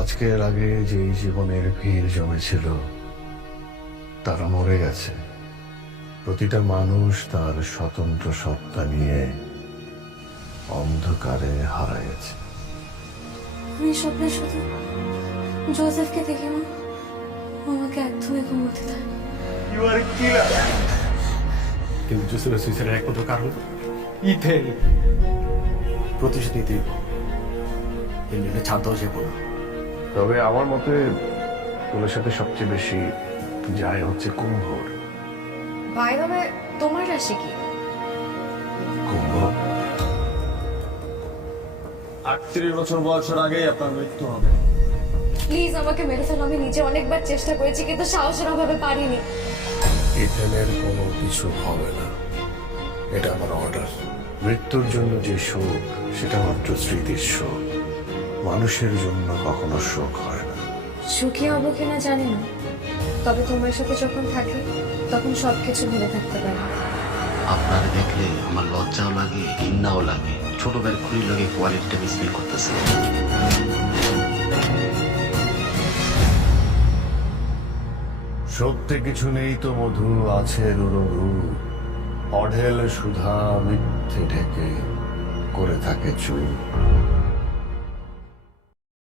আজকের আগে যেই জীবনের ভিড় জমেছিল তারা মরে গেছে। প্রতিটা মানুষ তার স্বতন্ত্র সত্তা নিয়ে অন্ধকারে হারাইছে। আমি স্বপ্নে শুধু জোসেফকে দেখি মা, আমাকে একদমই ঘুমোতে দেয় না। কিন্তু জোসেফের সুইসাইডের একমাত্র কারণ ইথেন। প্রতিশোধ নিতেই ইংল্যান্ডে ছাড় দেওয়া যাবো না। তবে আমার মতে তোর সাথে সবচেয়ে বেশি যায় হচ্ছে কুম্ভর। বাই দ্য ওয়ে, তোমার রাশি কি? কুম্ভ 38 বছর বয়সের আগেই আপনার মৃত্যু হবে। প্লিজ আমাকে মেরে ফেলো, আমি নিজে অনেকবার চেষ্টা করেছি কিন্তু সাহসের অভাবে পারিনি। ইথেনের কোনো কিছু হবে না, এটা আমার অর্ডার। মৃত্যুর জন্য যে শোক সেটা মাত্র স্মৃতির শোক, মানুষের জন্য কখনো শোক হয় না। সুখী হবো কিনা জানি না, তবে তোমার সাথে যখন থাকি তখন সবকিছু ভুলে থাকতে পারি। আপনার দেখলে আমার লজ্জাও লাগে, ঘৃণাও লাগে। ছোট ভাইয়ের খুঁড়ি লাগে কোয়ালিটিটা মিসফিল করতেছে। সত্যি কিছু নেই তো মধু, আছে রূপ। অঢেল সুধা মিথ্যে ঢেকে করে থাকে চুপ।